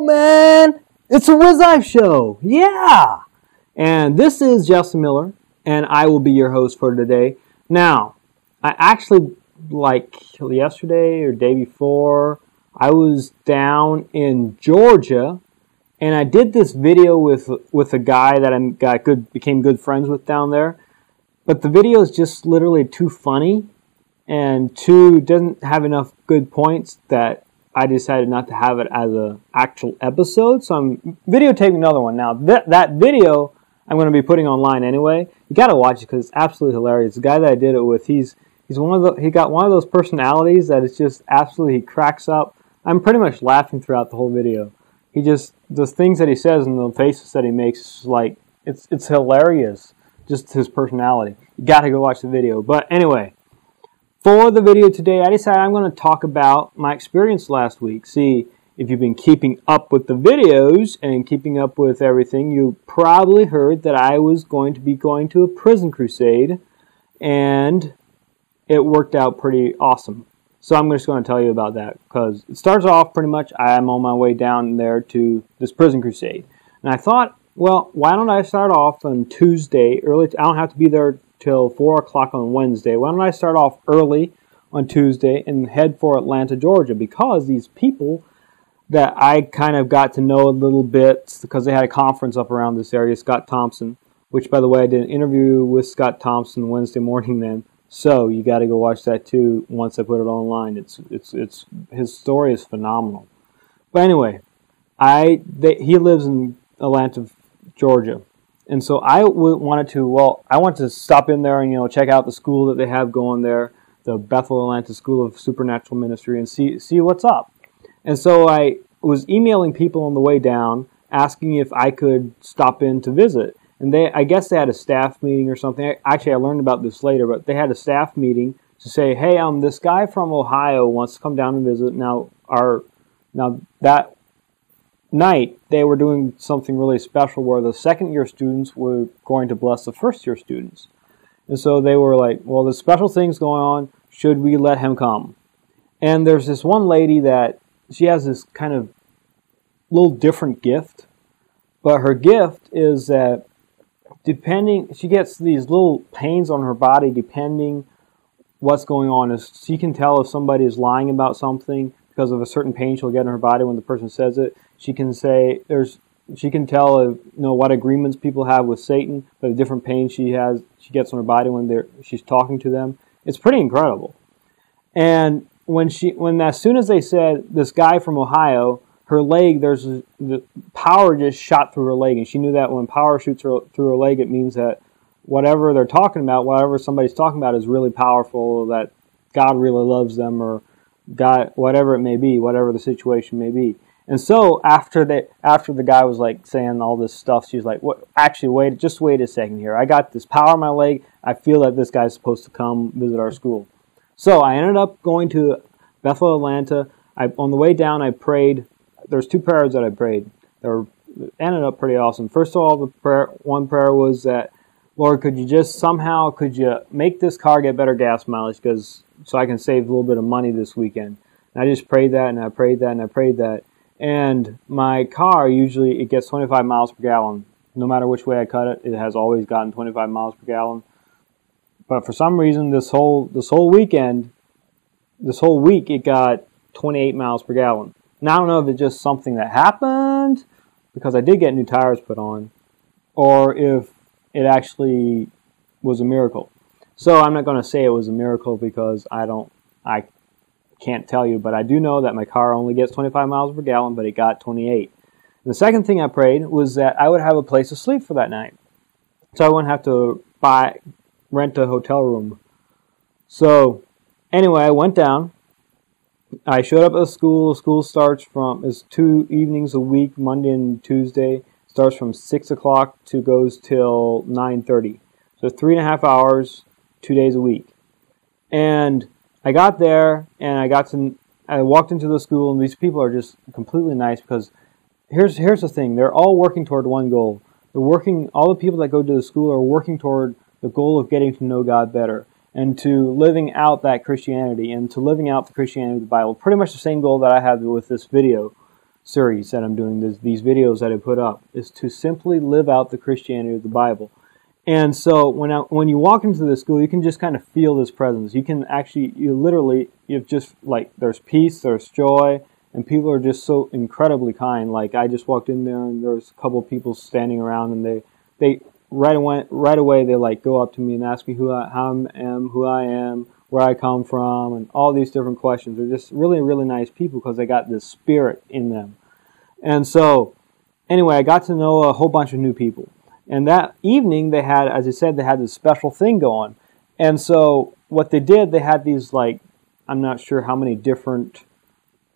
up, man? It's a Wiz Life show. Yeah. And this is Justin Miller, and I will be your host for today. Now, I actually, like yesterday or day before, I was down in Georgia, and I did this video with a guy that I became good friends with down there. But the video is just literally too funny and doesn't have enough good points that I decided not to have it as an actual episode. So I'm videotaping another one. Now, that video I'm going to be putting online anyway. You got to watch it because it's absolutely hilarious. The guy that I did it with, he got one of those personalities that is just absolutely, he cracks up. I'm pretty much laughing throughout the whole video. The things that he says and the faces that he makes, is like, it's hilarious. Just his personality. You got to go watch the video. But anyway, for the video today, I decided I'm going to talk about my experience last week. See, if you've been keeping up with the videos and keeping up with everything, you probably heard that I was going to be going to a prison crusade, and it worked out pretty awesome. So I'm just going to tell you about that because it starts off pretty much I'm on my way down there to this prison crusade. And I thought, well, why don't I start off on Tuesday early? I don't have to be there till 4 o'clock on Wednesday. Why don't I start off early on Tuesday and head for Atlanta, Georgia? Because these people that I kind of got to know a little bit because they had a conference up around this area, Scott Thompson, which, by the way, I did an interview with Scott Thompson Wednesday morning then. So you got to go watch that too once I put it online. His story is phenomenal. But anyway, he lives in Atlanta, Georgia. And so I wanted to stop in there and check out the school that they have going there, the Bethel Atlanta School of Supernatural Ministry, and see what's up. And so I was emailing people on the way down, asking if I could stop in to visit. And I guess they had a staff meeting or something. Actually, I learned about this later, but they had a staff meeting to say, hey, this guy from Ohio wants to come down and visit. Now that night, they were doing something really special where the second-year students were going to bless the first-year students. And so they were like, well, the special thing's going on. Should we let him come? And there's this one lady that she has this kind of little different gift. But her gift is that she gets these little pains on her body depending what's going on. She can tell if somebody is lying about something because of a certain pain she'll get in her body when the person says it. She can tell what agreements people have with Satan, but the different pain she gets on her body when she's talking to them. It's pretty incredible. And as soon as they said this guy from Ohio, her leg, the power just shot through her leg, and she knew that when power shoots through her leg, it means that whatever they're talking about, whatever somebody's talking about, is really powerful. That God really loves them, or God, whatever it may be, whatever the situation may be. And so after the guy was like saying all this stuff, she's like, "What? Actually, wait a second here. I got this power in my leg. I feel that this guy's supposed to come visit our school." So I ended up going to Bethel, Atlanta. On the way down, I prayed. There's two prayers that I prayed. They ended up pretty awesome. First of all, one prayer was that, Lord, could you make this car get better gas mileage so I can save a little bit of money this weekend? And I just prayed that, and I prayed that, and I prayed that. And my car, usually it gets 25 miles per gallon. No matter which way I cut it, it has always gotten 25 miles per gallon. But for some reason, this whole week, it got 28 miles per gallon. Now, I don't know if it's just something that happened, because I did get new tires put on, or if it actually was a miracle. So I'm not going to say it was a miracle because I can't tell you, but I do know that my car only gets 25 miles per gallon, but it got 28. And the second thing I prayed was that I would have a place to sleep for that night, so I wouldn't have to rent a hotel room. So anyway, I went down. I showed up at the school. School starts it's 2 evenings a week, Monday and Tuesday. Starts from 6 o'clock to goes till 9:30. So 3.5 hours, 2 days a week. And I got there, and I walked into the school, and these people are just completely nice because here's the thing. They're all working toward one goal. All the people that go to the school are working toward the goal of getting to know God better, and to living out that Christianity, and to living out the Christianity of the Bible. Pretty much the same goal that I have with this video. series that I'm doing, these videos that I put up, is to simply live out the Christianity of the Bible. And so when you walk into the school, you can just kind of feel this presence. You can actually, you've just like, there's peace, there's joy, and people are just so incredibly kind. Like, I just walked in there and there's a couple of people standing around, and they right away they like go up to me and ask me who I am, where I come from, and all these different questions. They're just really, really nice people because they got this spirit in them. And so, anyway, I got to know a whole bunch of new people. And that evening, they had, as I said, they had this special thing going. And so, what they did, they had these, like, I'm not sure how many different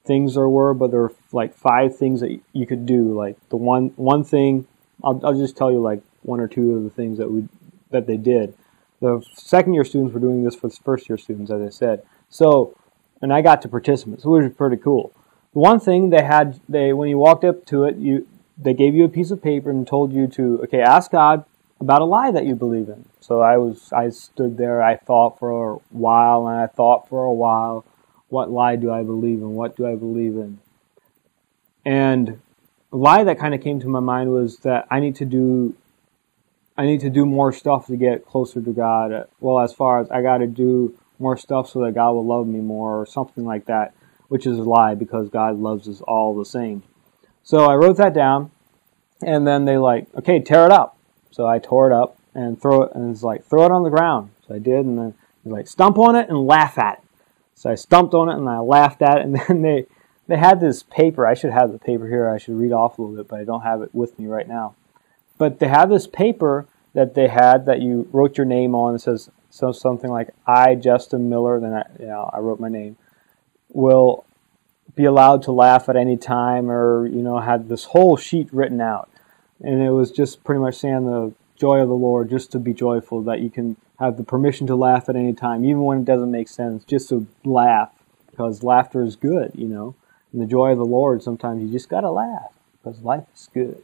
things there were, but there were like 5 things that you could do. Like, the one thing, I'll just tell you like 1 or 2 of the things that they did. The second-year students were doing this for the first-year students, as I said. So, and I got to participate, so it was pretty cool. One thing when you walked up to it, they gave you a piece of paper and told you to, ask God about a lie that you believe in. So I stood there, I thought for a while, what lie do I believe in? What do I believe in? And the lie that kind of came to my mind was that I need to do more stuff to get closer to God. Well, as far as I got to do more stuff so that God will love me more, or something like that, which is a lie, because God loves us all the same. So I wrote that down, and then they tear it up. So I tore it up and throw it on the ground. So I did, and then stomp on it and laugh at it. So I stomped on it and I laughed at it, and then they had this paper. I should have the paper here. I should read off a little bit, but I don't have it with me right now. But they have this paper that they had that you wrote your name on. It says something like, I, Justin Miller, then I wrote my name, will be allowed to laugh at any time, or, had this whole sheet written out. And it was just pretty much saying the joy of the Lord, just to be joyful, that you can have the permission to laugh at any time, even when it doesn't make sense, just to laugh, because laughter is good, And the joy of the Lord, sometimes you just got to laugh, because life is good.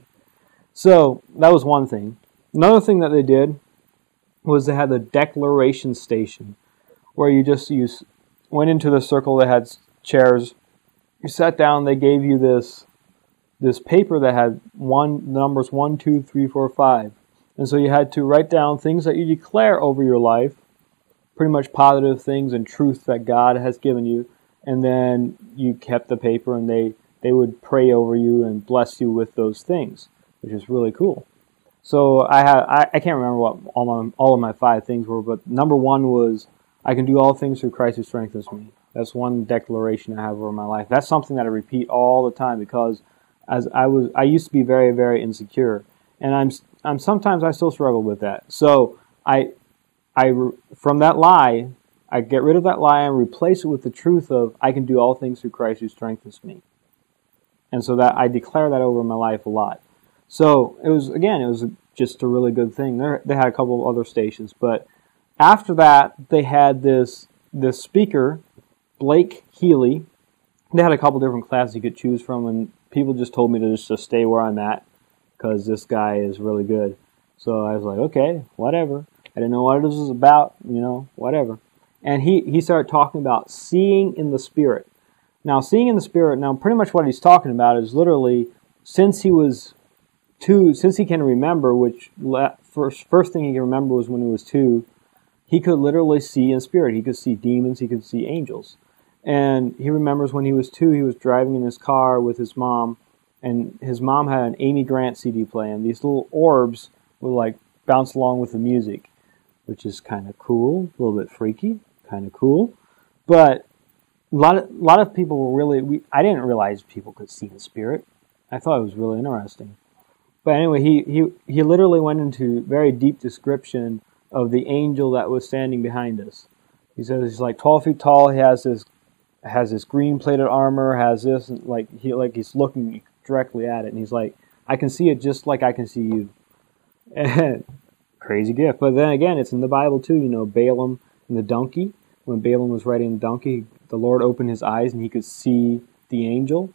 So that was one thing. Another thing that they did was they had the declaration station, where you went into the circle. They had chairs. You sat down. They gave you this paper that had numbers 1, 2, 3, 4, 5, and so you had to write down things that you declare over your life, pretty much positive things and truth that God has given you, and then you kept the paper, and they would pray over you and bless you with those things, which is really cool. So I can't remember what all of my 5 things were, but number 1 was, I can do all things through Christ who strengthens me. That's one declaration I have over my life. That's something that I repeat all the time, because I used to be very, very insecure, and I'm sometimes I still struggle with that. So from that lie, I get rid of that lie and replace it with the truth of, I can do all things through Christ who strengthens me. And so that I declare that over my life a lot. So it was just a really good thing. They had a couple of other stations, but after that, they had this speaker, Blake Healy. They had a couple different classes you could choose from, and people just told me to just stay where I'm at, because this guy is really good. So I was like, okay, whatever. I didn't know what this was about, whatever. And he started talking about seeing in the Spirit. Now, seeing in the Spirit, pretty much what he's talking about is literally, since he can remember, which first thing he can remember was when he was 2, he could literally see in spirit. He could see demons, he could see angels. And he remembers when he was 2, he was driving in his car with his mom, and his mom had an Amy Grant CD playing. These little orbs would bounce along with the music, which is kind of cool, a little bit freaky, kind of cool. But a lot of people were I didn't realize people could see in spirit. I thought it was really interesting. But anyway, he literally went into very deep description of the angel that was standing behind us. He says he's 12 feet tall. He has this green plated armor. Has this, and he's looking directly at it, and he's like, I can see it just like I can see you. And crazy gift. But then again, it's in the Bible too. Balaam and the donkey. When Balaam was riding the donkey, the Lord opened his eyes and he could see the angel,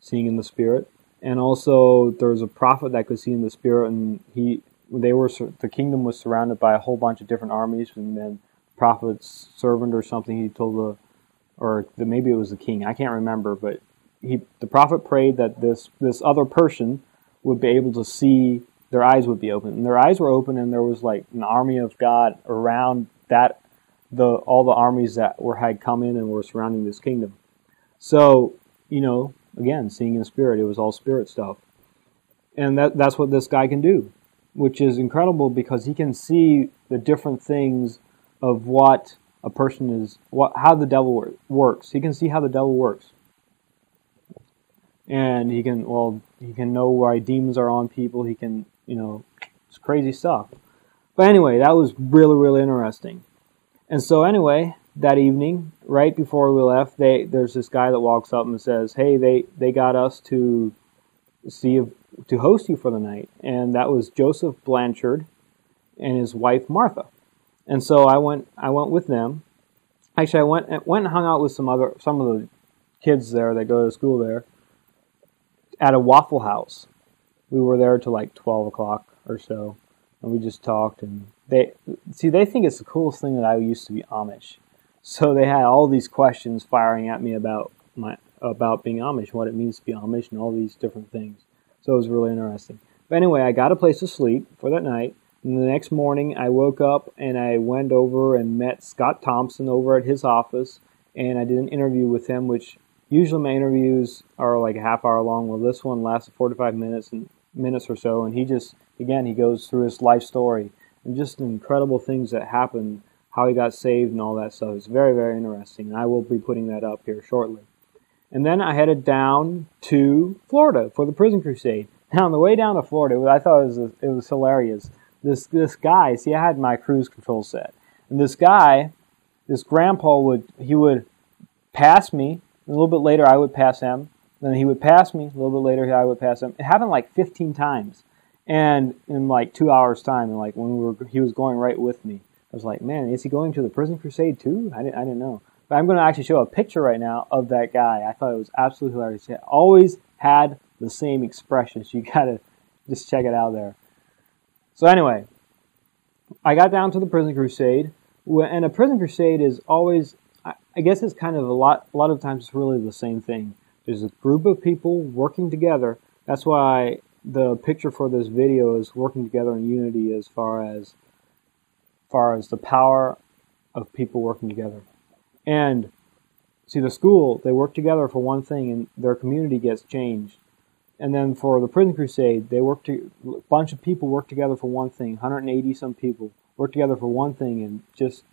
seeing in the spirit. And also, there was a prophet that could see in the spirit, and the kingdom was surrounded by a whole bunch of different armies, and then prophet's servant or something, he told maybe it was the king, I can't remember, but the prophet prayed that this other person would be able to see, their eyes would be open, and their eyes were open, and there was like an army of God around that, all the armies that had come in and were surrounding this kingdom. So, again, seeing in the spirit, it was all spirit stuff. And that's what this guy can do, which is incredible because he can see the different things of what a person is, how the devil works. He can see how the devil works. And he can know why demons are on people. He can, it's crazy stuff. But anyway, that was really, really interesting. And so anyway, that evening, right before we left, there's this guy that walks up and says, "Hey, they got us to host you for the night." And that was Joseph Blanchard and his wife Martha. And so I went with them. Actually, I went and hung out with some of the kids there that go to school there at a Waffle House. We were there till like 12 o'clock or so, and we just talked. And they think it's the coolest thing that I used to be Amish. So they had all these questions firing at me about being Amish, what it means to be Amish, and all these different things. So it was really interesting. But anyway, I got a place to sleep for that night. And the next morning, I woke up and I went over and met Scott Thompson over at his office, and I did an interview with him, which usually my interviews are like a half hour long. Well, this one lasted 45 minutes or so, and he goes through his life story and just incredible things that happened, how he got saved and all that stuff. It's very, very interesting, and I will be putting that up here shortly. And then I headed down to Florida for the prison crusade. Now, on the way down to Florida, I thought it was hilarious. This guy, see, I had my cruise control set, and this guy, this grandpa would pass me. A little bit later, I would pass him. Then he would pass me. A little bit later, I would pass him. It happened like 15 times, and in like 2 hours' time. And like when he was going right with me. I was like, man, is he going to the prison crusade too? I didn't know. But I'm going to actually show a picture right now of that guy. I thought it was absolutely hilarious. He always had the same expressions. You got to just check it out there. So anyway, I got down to the prison crusade, and a prison crusade is always, I guess it's kind of a lot of times it's really the same thing. There's a group of people working together. That's why the picture for this video is working together in unity as far as the power of people working together. And see, the school, they work together for one thing, and their community gets changed. And then for the prison crusade, a bunch of people work together for one thing. 180 some people work together for one thing, and just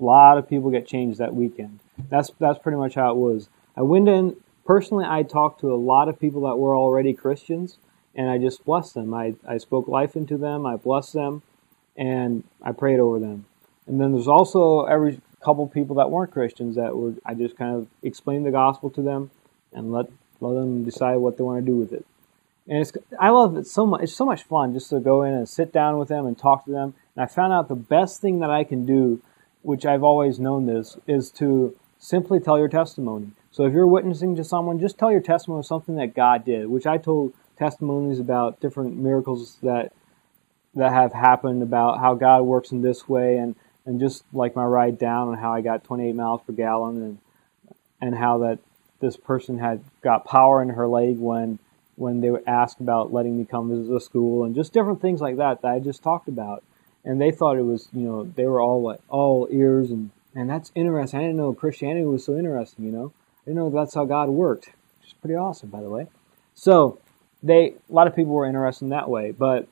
a lot of people get changed that weekend. That's pretty much how it was. I went in personally. I talked to a lot of people that were already Christians, and I just blessed them. I spoke life into them. I blessed them, and I prayed over them. And then there's also every couple people that weren't Christians I just kind of explained the gospel to them and let them decide what they want to do with it. And I love it so much. It's so much fun just to go in and sit down with them and talk to them. And I found out the best thing that I can do, which I've always known this, is to simply tell your testimony. So if you're witnessing to someone, just tell your testimony of something that God did, which I told testimonies about different miracles that have happened, about how God works in this way, and just like my ride down and how I got 28 miles per gallon, and how that this person had got power in her leg when they were asked about letting me come visit the school, and just different things like that I just talked about. And they thought it was, they were all ears, and that's interesting. I didn't know Christianity was so interesting, I didn't know that's how God worked, which is pretty awesome, by the way. So a lot of people were interested in that way. But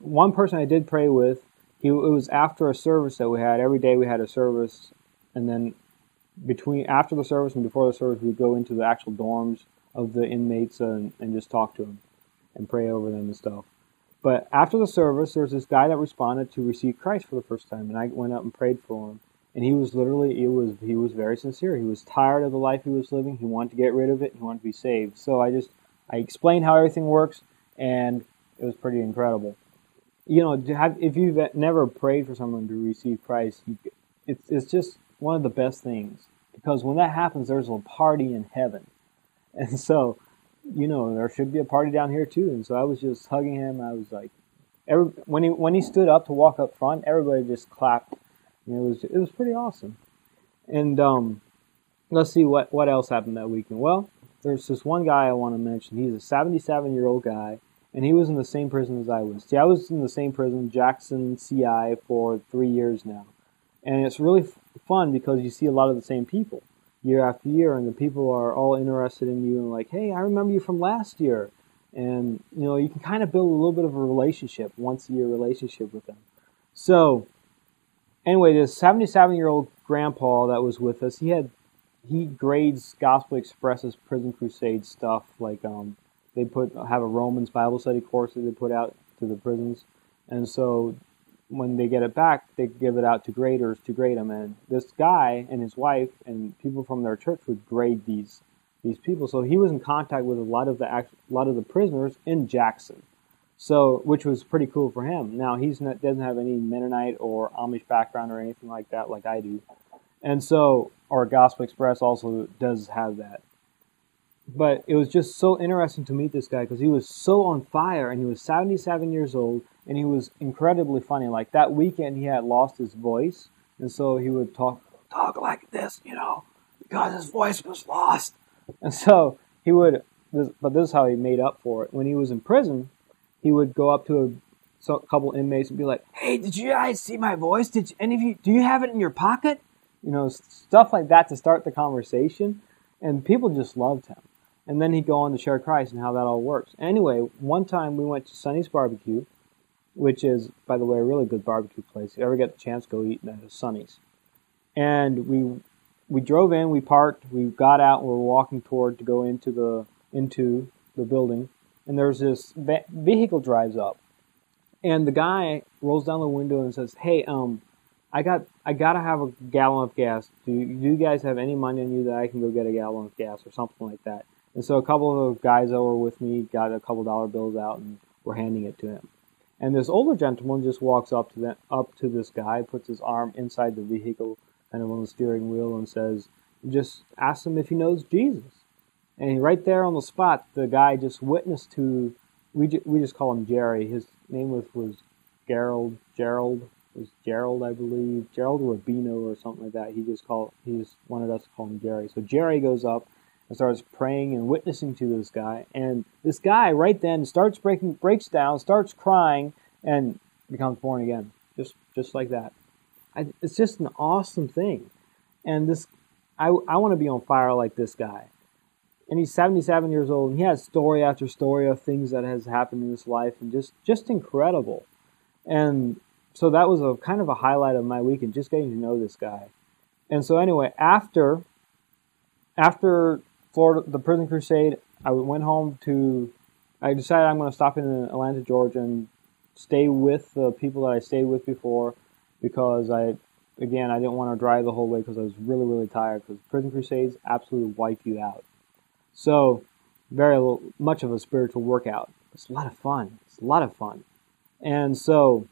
one person I did pray with, it was after a service that we had. Every day we had a service, and then after the service and before the service, we'd go into the actual dorms of the inmates and just talk to them and pray over them and stuff. But after the service, there was this guy that responded to receive Christ for the first time, and I went up and prayed for him. And he was he was very sincere. He was tired of the life he was living. He wanted to get rid of it. He wanted to be saved. So I explained how everything works, and it was pretty incredible. If you've never prayed for someone to receive Christ, it's just one of the best things, because when that happens, there's a party in heaven. And so, there should be a party down here too. And so I was just hugging him. I was like, when he stood up to walk up front, everybody just clapped. And it was pretty awesome. And let's see what else happened that weekend. Well, there's this one guy I want to mention. He's a 77-year-old guy, and he was in the same prison as I was. See, I was in the same prison, Jackson CI, for 3 years now. And it's really fun because you see a lot of the same people year after year, and the people are all interested in you and like, hey, I remember you from last year. And, you can kind of build a little bit of a relationship, once-a-year relationship with them. So, anyway, this 77-year-old grandpa that was with us, he grades Gospel Express's Prison Crusade stuff, like they have a Romans Bible study course that they put out to the prisons, and so when they get it back, they give it out to graders to grade them. And this guy and his wife and people from their church would grade these people. So he was in contact with a lot of the prisoners in Jackson, so which was pretty cool for him. Now doesn't have any Mennonite or Amish background or anything like that, like I do, and so our Gospel Express also does have that. But it was just so interesting to meet this guy because he was so on fire, and he was 77 years old, and he was incredibly funny. Like that weekend, he had lost his voice, and so he would talk like this, because his voice was lost. And so but this is how he made up for it. When he was in prison, he would go up to a couple inmates and be like, "Hey, did you guys see my voice? Do you have it in your pocket?" Stuff like that to start the conversation, and people just loved him. And then he'd go on to share Christ and how that all works. Anyway, one time we went to Sonny's Barbecue, which is, by the way, a really good barbecue place. If you ever get the chance, go eat at Sonny's. And we drove in, we parked, we got out, and we were walking to go into the building. And there's this vehicle drives up, and the guy rolls down the window and says, "Hey, I gotta have a gallon of gas. Do you guys have any money on you that I can go get a gallon of gas," or something like that? And so a couple of guys that were with me got a couple dollar bills out and were handing it to him. And this older gentleman just walks up to this guy, puts his arm inside the vehicle, kind of on the steering wheel, and just asks him if he knows Jesus. And right there on the spot, the guy just witnessed to. We just call him Jerry. His name was Gerald. Was Gerald, I believe, Gerald Rubino or something like that. He just wanted us to call him Jerry. So Jerry goes up and starts praying and witnessing to this guy, and this guy right then breaks down, starts crying, and becomes born again, just like that. It's just an awesome thing, and I want to be on fire like this guy. And he's 77 years old, and he has story after story of things that has happened in his life, and just incredible. And so that was a kind of a highlight of my weekend, just getting to know this guy. And so anyway, after Florida, the Prison Crusade, I went home I decided I'm going to stop in Atlanta, Georgia, and stay with the people that I stayed with before, because I didn't want to drive the whole way because I was really, really tired, because Prison Crusades absolutely wipe you out. So very much of a spiritual workout. It's a lot of fun. And so,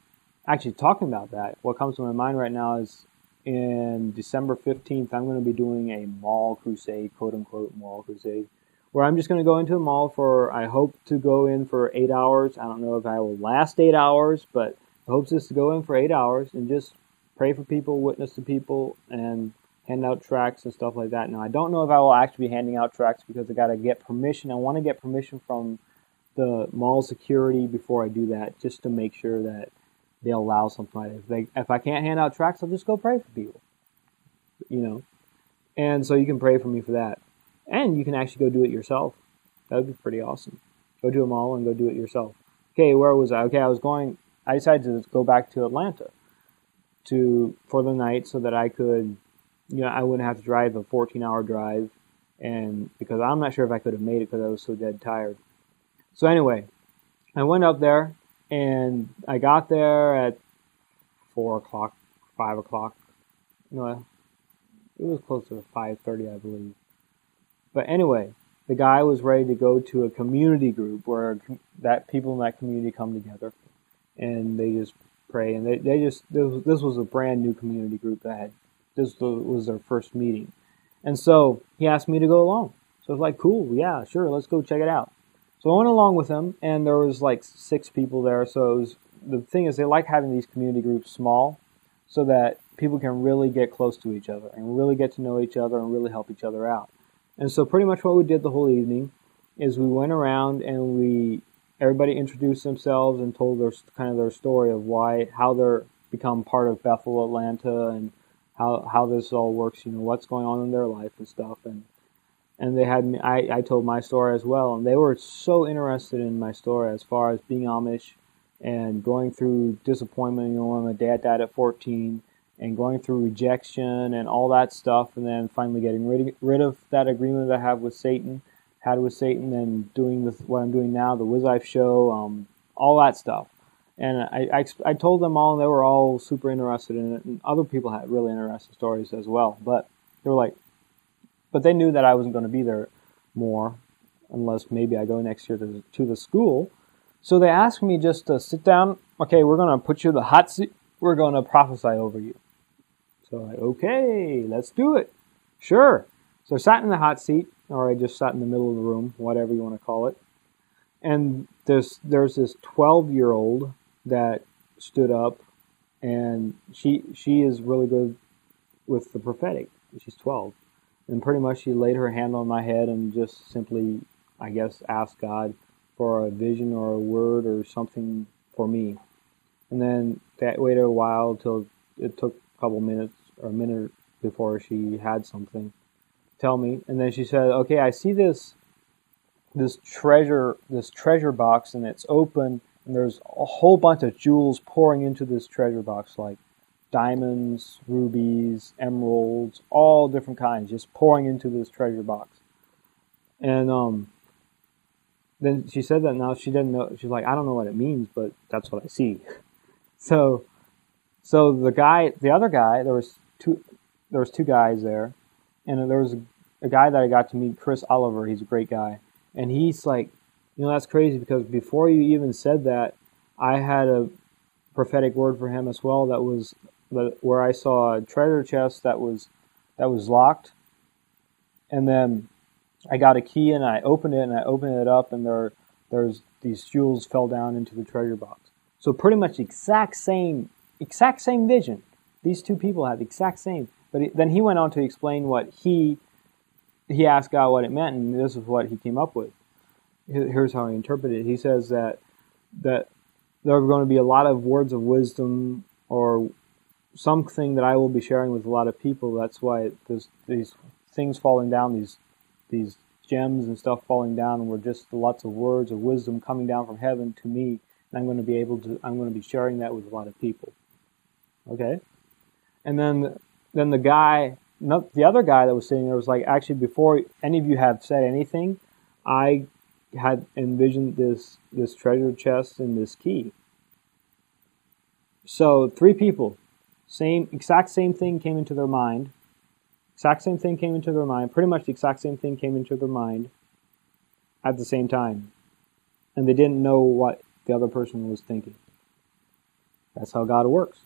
actually talking about that, what comes to my mind right now is in December 15th, I'm going to be doing a mall crusade, quote-unquote mall crusade, where I'm just going to go into a mall I hope to go in for 8 hours. I don't know if I will last 8 hours, but the hopes is to go in for 8 hours and just pray for people, witness to people, and hand out tracts and stuff like that. Now, I don't know if I will actually be handing out tracts because I got to get permission. I want to get permission from the mall security before I do that, just to make sure that they'll allow something like that. If I can't hand out tracts, I'll just go pray for people, And so you can pray for me for that. And you can actually go do it yourself. That would be pretty awesome. Go to a mall and go do it yourself. Okay, where was I? Okay, I decided to go back to Atlanta for the night so that I could, I wouldn't have to drive a 14-hour drive, and because I'm not sure if I could have made it because I was so dead tired. So anyway, I went up there, and I got there at 4 o'clock, 5 o'clock. No, it was close to 5:30, I believe. But anyway, the guy was ready to go to a community group where people in that community come together, and they just pray. And this was a brand new community group this was their first meeting. And so he asked me to go along. So I was like, cool, yeah, sure, let's go check it out. So I went along with him, and there was like 6 people there. So the thing is, they like having these community groups small so that people can really get close to each other and really get to know each other and really help each other out. And so pretty much what we did the whole evening is we went around and everybody introduced themselves and told their story of how they're become part of Bethel, Atlanta, and how this all works, what's going on in their life and stuff. And they had me, I told my story as well, and they were so interested in my story as far as being Amish and going through disappointment, when my dad died at 14, and going through rejection and all that stuff, and then finally getting rid of that agreement that I had with Satan, and doing what I'm doing now, the Wiz Life show, all that stuff. And I told them all, and they were all super interested in it, and other people had really interesting stories as well. But they were like, but they knew that I wasn't going to be there more, unless maybe I go next year to the school. So they asked me just to sit down. Okay, we're going to put you in the hot seat. We're going to prophesy over you. So okay, let's do it. Sure. So I sat in the hot seat, or I just sat in the middle of the room, whatever you want to call it. And there's this 12-year-old that stood up, and she is really good with the prophetic. She's 12. And pretty much she laid her hand on my head and just simply, I guess, asked God for a vision or a word or something for me. And then that waited a while till it took a couple minutes or a minute before she had something tell me. And then she said, okay, I see this treasure box, and it's open, and there's a whole bunch of jewels pouring into this treasure box, like diamonds, rubies, emeralds, all different kinds, just pouring into this treasure box. And then she said that now she didn't know. She's like, I don't know what it means, but that's what I see. So the other guy, there was two guys there, and there was a guy that I got to meet, Chris Oliver. He's a great guy, and he's like, that's crazy, because before you even said that, I had a prophetic word for him as well. That was where I saw a treasure chest that was locked, and then I got a key and I opened it up, and there's these jewels fell down into the treasure box. So pretty much exact same vision. These two people had the exact same. But then he went on to explain what he asked God what it meant, and this is what he came up with. Here's how he interpreted it. He says that there are going to be a lot of words of wisdom, or something that I will be sharing with a lot of people. That's why there's these things falling down, these gems and stuff falling down, and were just lots of words of wisdom coming down from heaven to me, and I'm going to be sharing that with a lot of people. Okay? And then the other guy that was sitting there was like, actually, before any of you have said anything, I had envisioned this treasure chest and this key. So 3 people, exact same thing came into their mind. Pretty much the exact same thing came into their mind at the same time. And they didn't know what the other person was thinking. That's how God works.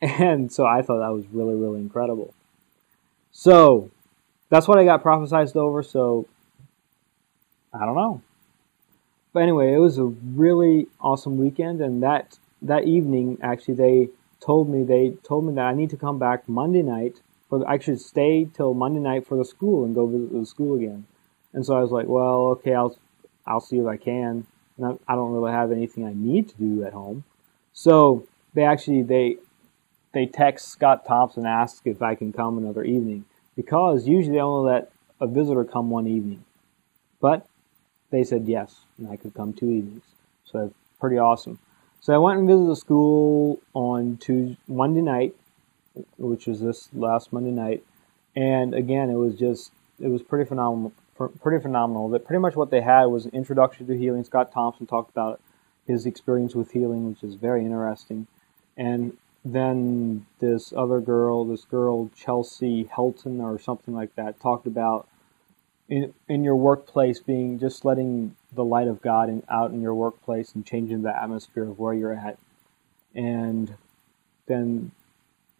And so I thought that was really, really incredible. So that's what I got prophesied over. So I don't know. But anyway, it was a really awesome weekend. And that evening, actually, they told me that I need to come back Monday night. I should stay till Monday night for the school and go visit the school again. And so I was like, well, okay, I'll see if I can. And I don't really have anything I need to do at home. So they text Scott Thompson and ask if I can come another evening, because usually they only let a visitor come one evening. But they said yes, and I could come 2 evenings. So that's pretty awesome. So I went and visited the school on Monday night, which was this last Monday night, and again, it was pretty phenomenal. That pretty much what they had was an introduction to healing. Scott Thompson talked about his experience with healing, which is very interesting. And then this girl Chelsea Helton or something like that, talked about in your workplace being just letting the light of God out in your workplace and changing the atmosphere of where you're at. And then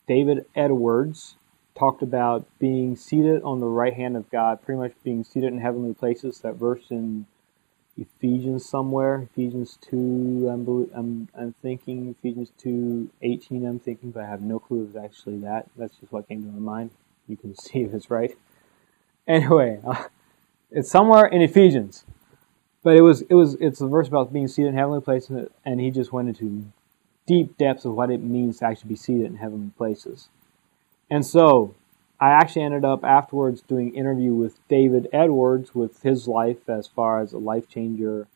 David Edwards talked about being seated on the right hand of God, pretty much being seated in heavenly places. That verse in Ephesians somewhere, Ephesians 2, I'm thinking, Ephesians 2:18, I'm thinking, but I have no clue if it's actually that. That's just what came to my mind. You can see if it's right. Anyway, it's somewhere in Ephesians. But it's a verse about being seated in heavenly places, and he just went into deep depths of what it means to actually be seated in heavenly places. And so, I actually ended up afterwards doing an interview with David Edwards with his life as far as a life changer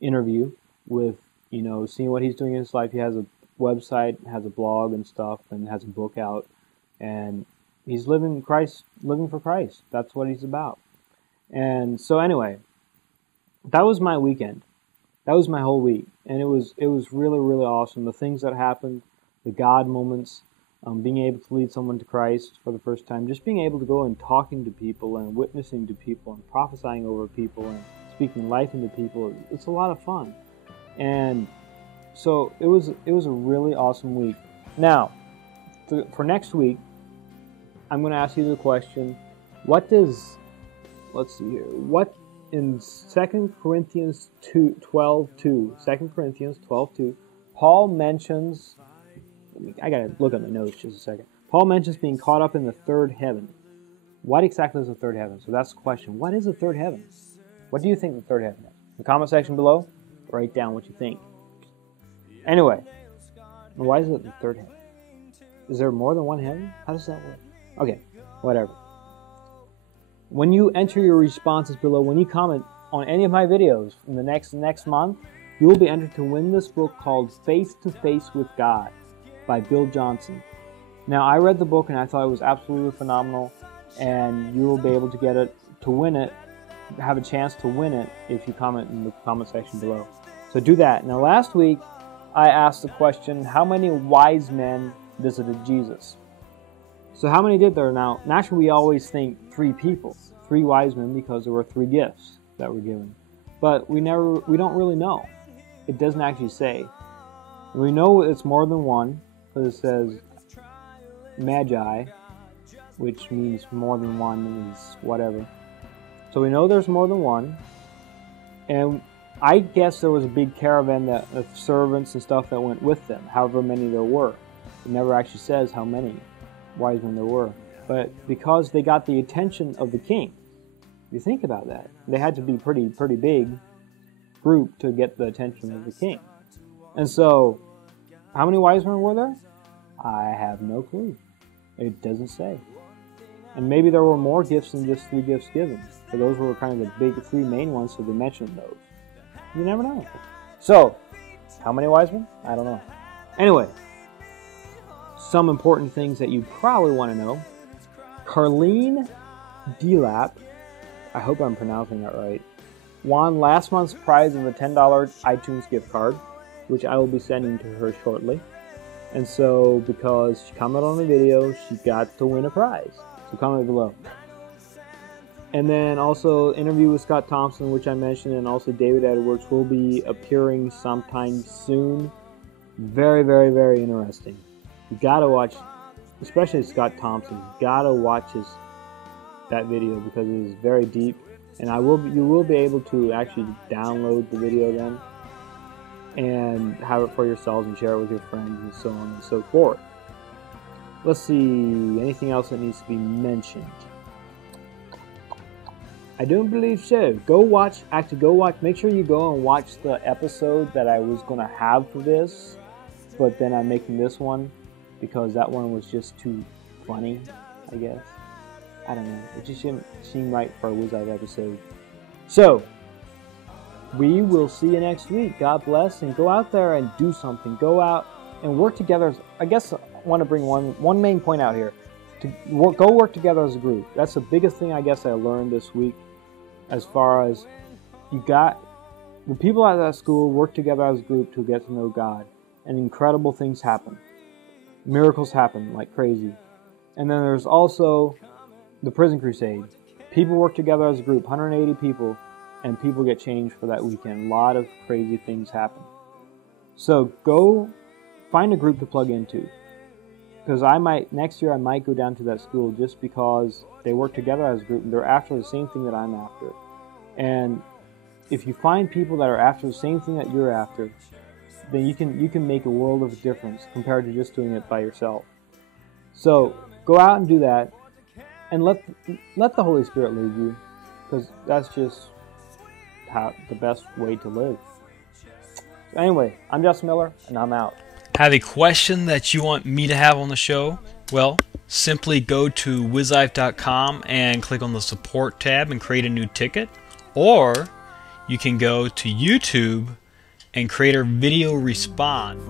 interview with, seeing what he's doing in his life. He has a website, has a blog and stuff, and has a book out. And he's living for Christ. That's what he's about. And so anyway, that was my weekend. That was my whole week. And it was really, really awesome. The things that happened, the God moments, being able to lead someone to Christ for the first time, just being able to go and talking to people and witnessing to people and prophesying over people and speaking life into people. It's a lot of fun. And so it was a really awesome week. Now, for next week, I'm going to ask you the question, what in 2 Corinthians 12:2, Paul mentions, I got to look at my notes just a second. Paul mentions being caught up in the third heaven. What exactly is the third heaven? So that's the question. What is the third heaven? What do you think the third heaven is? In the comment section below, write down what you think. Anyway, why is it the third heaven? Is there more than one heaven? How does that work? Okay, whatever. When you enter your responses below, when you comment on any of my videos in the next month, you will be entered to win this book called Face to Face with God by Bill Johnson. Now, I read the book and I thought it was absolutely phenomenal, and you will be able to get it, to win it, have a chance to win it if you comment in the comment section below. So do that. Now, last week, I asked the question, how many wise men visited Jesus? So how many did there? Now, naturally, we always think 3 people, 3 wise men, because there were 3 gifts that were given. But we don't really know. It doesn't actually say. We know it's more than one, because it says magi, which means more than one is whatever. So we know there's more than one. And I guess there was a big caravan of servants and stuff that went with them, however many there were. It never actually says how many wise men there were. But because they got the attention of the king, you think about that. They had to be pretty big group to get the attention of the king. And so, how many wise men were there? I have no clue. It doesn't say. And maybe there were more gifts than just 3 gifts given. But those were kind of the big 3 main ones, so they mentioned those. You never know. So, how many wise men? I don't know. Anyway, some important things that you probably want to know. Carlene Delap, I hope I'm pronouncing that right, won last month's prize of a $10 iTunes gift card, which I will be sending to her shortly. And so, because she commented on the video, she got to win a prize. So comment below. And then also, interview with Scott Thompson, which I mentioned, and also David Edwards will be appearing sometime soon. Very, very, very interesting. You gotta watch, especially Scott Thompson. You gotta watch that video because it is very deep, and you will be able to actually download the video then and have it for yourselves and share it with your friends and so on and so forth. Let's see, anything else that needs to be mentioned? I don't believe so. Make sure you go and watch the episode that I was going to have for this, but then I'm making this one because that one was just too funny, I guess. I don't know. It just didn't seem right for a Wiz Life episode. So, we will see you next week. God bless, and go out there and do something. Go out and work together. I guess I want to bring one main point out here. Go work together as a group. That's the biggest thing I guess I learned this week. As far as the people at that school work together as a group to get to know God, and incredible things happen. Miracles happen like crazy. And then there's also the prison crusade. People work together as a group, 180 people, and people get changed for that weekend. A lot of crazy things happen. So go find a group to plug into. Because next year I might go down to that school just because they work together as a group and they're after the same thing that I'm after. And if you find people that are after the same thing that you're after, then you can make a world of difference compared to just doing it by yourself. So go out and do that. and let the Holy Spirit lead you, because that's just how the best way to live. So anyway, I'm Justin Miller, and I'm out. Have a question that you want me to have on the show? Well, simply go to wizife.com and click on the support tab and create a new ticket. Or you can go to YouTube and create a video response.